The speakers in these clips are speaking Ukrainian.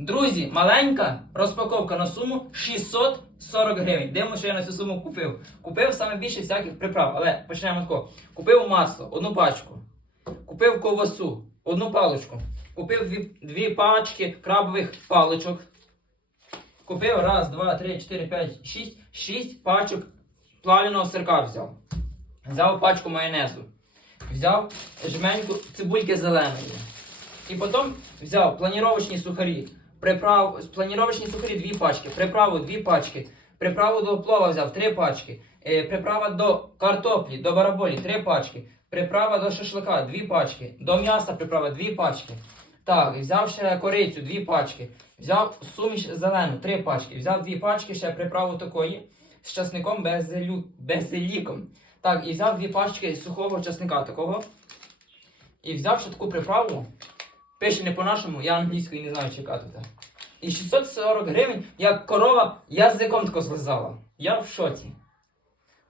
Друзі, маленька розпаковка на суму 640 гривень. Дивимо, що я на цю суму купив. Купив саме більше всяких приправ, але почнемо з такого. Купив масло, одну пачку. Купив ковбасу, одну паличку. Купив дві, дві пачки крабових паличок. Купив раз, два, три, чотири, п'ять, шість. Шість пачок плавленого сирка взяв. Взяв пачку майонезу. Взяв жменьку цибульки зеленої. І потім взяв планіровочні сухарі. Приправ, планіровочні сухарі дві пачки, приправу дві пачки, приправу до плова взяв три пачки, е, приправа до картоплі, до бараболі три пачки, приправа до шашлика дві пачки, до м'яса приправа дві пачки. Так, взяв ще корицю дві пачки, взяв суміш зелену три пачки, взяв дві пачки ще приправу такої з часником безелю, безеліком. Так, і взяв дві пачки сухого часника такого. І взяв ще таку приправу. Пише не по-нашому, я англійською не знаю чекати. І 640 гривень, як корова язиком тако злизала. Я в шоці.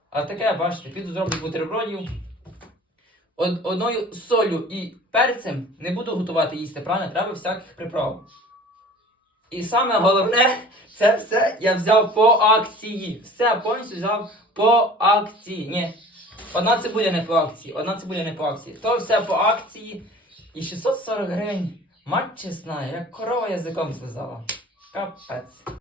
А таке, бачите, піду зроблю бутербродів. Од, одною солью і перцем не буду готувати їсти, правильно? Треба всяких приправ. І саме головне, це все я взяв по акції. Все повністю взяв по акції. Ні. Одна цибуля не по акції, одна цибуля не по акції. То все по акції. І 640 гривень. Мать чесна, як корова язиком слизала. Капець.